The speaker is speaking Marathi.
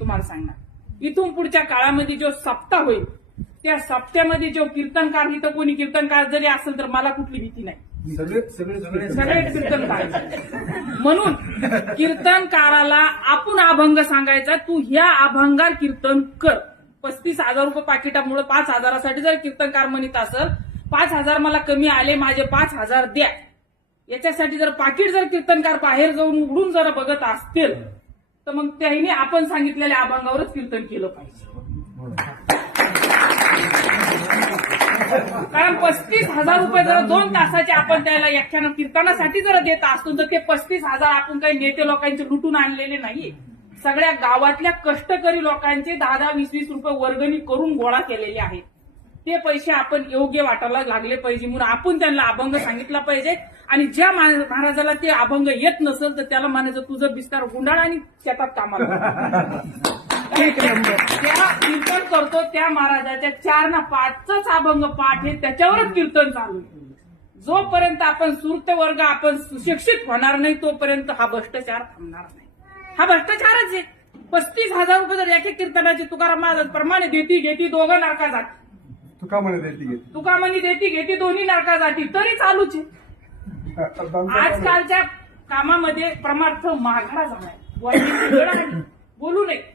तुम्हाला सांगणार, इथून पुढच्या काळामध्ये जो सप्ताह होईल त्या सप्त्यामध्ये जो कीर्तनकार, इथं कोणी कीर्तनकार जरी असेल तर मला कुठली भीती नाही, सगळे कीर्तनकार. म्हणून कीर्तनकाराला आपण अभंग सांगायचा, तू ह्या अभंगार कीर्तन कर. 35,000 रुपये पाकिटामुळे 5,000साठी जर कीर्तनकार म्हणत असेल, 5,000 मला कमी आले, माझे 5,000 द्या, याच्यासाठी जर पाकिट जर कीर्तनकार बाहेर जाऊन उघडून जर बघत असतील तर मग त्याने आपण सांगितलेल्या अभंगावरच कीर्तन केलं पाहिजे. कारण 35,000 रुपये जर 2 तासाचे आपण त्याला व्याख्यान कीर्तनासाठी जर देत असतो तर ते 35,000 आपण काही नेते लोकांचे लुटून आणलेले नाहीये. सगळ्या गावातल्या कष्टकरी लोकांचे 10-10, 20-20 रुपये वर्गणी करून गोळा केलेले आहेत. ते पैसे आपण योग्य वाटायला लागले पाहिजे म्हणून आपण त्यांना अभंग सांगितला पाहिजे. आणि ज्या महाराजाला ते अभंग येत नसेल तर त्याला म्हणायचं तुझं बिस्तार गुंडाळ आणि शेतात कामाला. त्या कीर्तन करतो त्या महाराजाच्या 4 ना 5च अभंग पाठ हे त्याच्यावरच कीर्तन चालू आहे. जोपर्यंत आपण सुरत वर्ग आपण सुशिक्षित होणार नाही तोपर्यंत हा भ्रष्टाचार थांबणार नाही. हा भ्रष्टाचारच आहे. 35,000 रुपये जर एका कीर्तनाची तुकाराम महाराज प्रमाणे देती घेती दोघं नरका जाती, तुकामणी देती घेती दोन्ही नरका जाती तरी चालूच आहे. आजकालच्या कामामध्ये परमार्थ माघारा झालाय, बोलू नये.